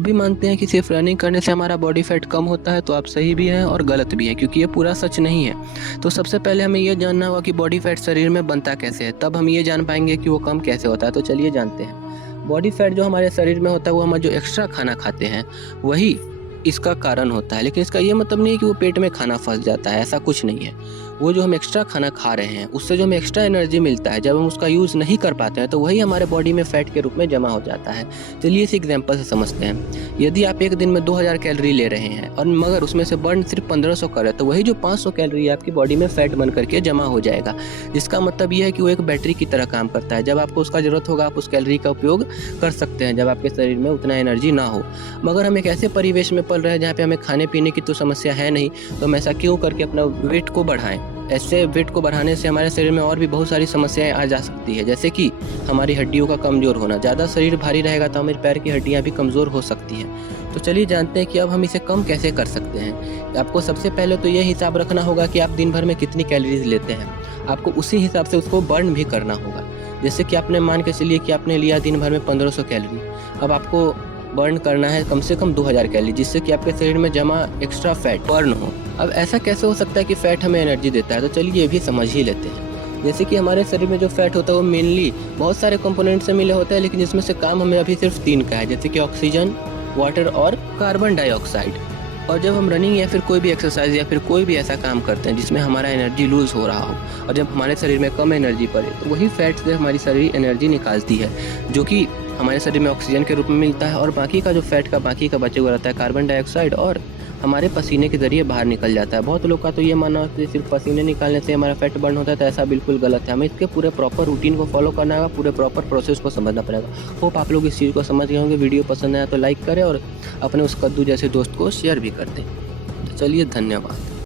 भी मानते हैं कि सिर्फ रनिंग करने से हमारा बॉडी फैट कम होता है, तो आप सही भी हैं और गलत भी हैं, क्योंकि ये पूरा सच नहीं है। तो सबसे पहले हमें ये जानना होगा कि बॉडी फैट शरीर में बनता कैसे है, तब हम ये जान पाएंगे कि वो कम कैसे होता है। तो चलिए जानते हैं। बॉडी फैट जो हमारे शरीर में होता है वो हम जो एक्स्ट्रा खाना खाते हैं वही इसका कारण होता है। लेकिन इसका ये मतलब नहीं है कि वो पेट में खाना फंस जाता है, ऐसा कुछ नहीं है। वो जो हम एक्स्ट्रा खाना खा रहे हैं उससे जो हमें एक्स्ट्रा एनर्जी मिलता है, जब हम उसका यूज़ नहीं कर पाते हैं तो वही हमारे बॉडी में फ़ैट के रूप में जमा हो जाता है। चलिए इस एग्जांपल से समझते हैं। यदि आप एक दिन में 2000 कैलोरी ले रहे हैं और मगर उसमें से बर्न सिर्फ 1500 कर रहे हैं, तो वही जो 500 कैलोरी आपकी बॉडी में फ़ैट बन करके जमा हो जाएगा। जिसका मतलब ये है कि वो एक बैटरी की तरह काम करता है। जब आपको उसका ज़रूरत होगा आप उस कैलोरी का उपयोग कर सकते हैं, जब आपके शरीर में उतना एनर्जी ना हो। मगर हम एक ऐसे परिवेश में पल रहे हैं जहाँ पे हमें खाने पीने की तो समस्या है नहीं, तो हम ऐसा क्यों करके अपना वेट को बढ़ाएं। ऐसे वेट को बढ़ाने से हमारे शरीर में और भी बहुत सारी समस्याएं आ जा सकती है, जैसे कि हमारी हड्डियों का कमज़ोर होना। ज़्यादा शरीर भारी रहेगा तो हमारे पैर की हड्डियां भी कमज़ोर हो सकती हैं। तो चलिए जानते हैं कि अब हम इसे कम कैसे कर सकते हैं। आपको सबसे पहले तो ये हिसाब रखना होगा कि आप दिन भर में कितनी कैलोरीज लेते हैं। आपको उसी हिसाब से उसको बर्न भी करना होगा। जैसे कि आपने मान के चलिए कि आपने लिया दिन भर में 1500 कैलोरी, अब आपको बर्न करना है कम से कम 2000 कैलोरी, जिससे कि आपके शरीर में जमा एक्स्ट्रा फैट बर्न हो। अब ऐसा कैसे हो सकता है कि फ़ैट हमें एनर्जी देता है, तो चलिए ये भी समझ ही लेते हैं। जैसे कि हमारे शरीर में जो फैट होता है वो मेनली बहुत सारे कंपोनेंट से मिले होते हैं, लेकिन इसमें से काम हमें अभी सिर्फ 3 का है, जैसे कि ऑक्सीजन, वाटर और कार्बन डाइऑक्साइड। और जब हम रनिंग या फिर कोई भी एक्सरसाइज या फिर कोई भी ऐसा काम करते हैं जिसमें हमारा एनर्जी लूज़ हो रहा हो, और जब हमारे शरीर में कम एनर्जी पड़े, तो वही फैट से हमारी शरीर एनर्जी निकालती है, जो कि हमारे शरीर में ऑक्सीजन के रूप में मिलता है। और बाकी का जो फैट का बाकी का बचे हुआ रहता है कार्बन डाइऑक्साइड, और हमारे पसीने के ज़रिए बाहर निकल जाता है। बहुत लोग का तो ये मानना होता है सिर्फ पसीने निकालने से हमारा फैट बर्न होता है, तो ऐसा बिल्कुल गलत है। हमें इसके पूरे प्रॉपर रूटीन को फॉलो करना होगा, पूरे प्रॉपर प्रोसेस को समझना पड़ेगा। होप आप लोग इस चीज़ को समझ गए होंगे। वीडियो पसंद आया तो लाइक करें और अपने उस कद्दू जैसे दोस्त को शेयर भी कर दें। तो चलिए धन्यवाद।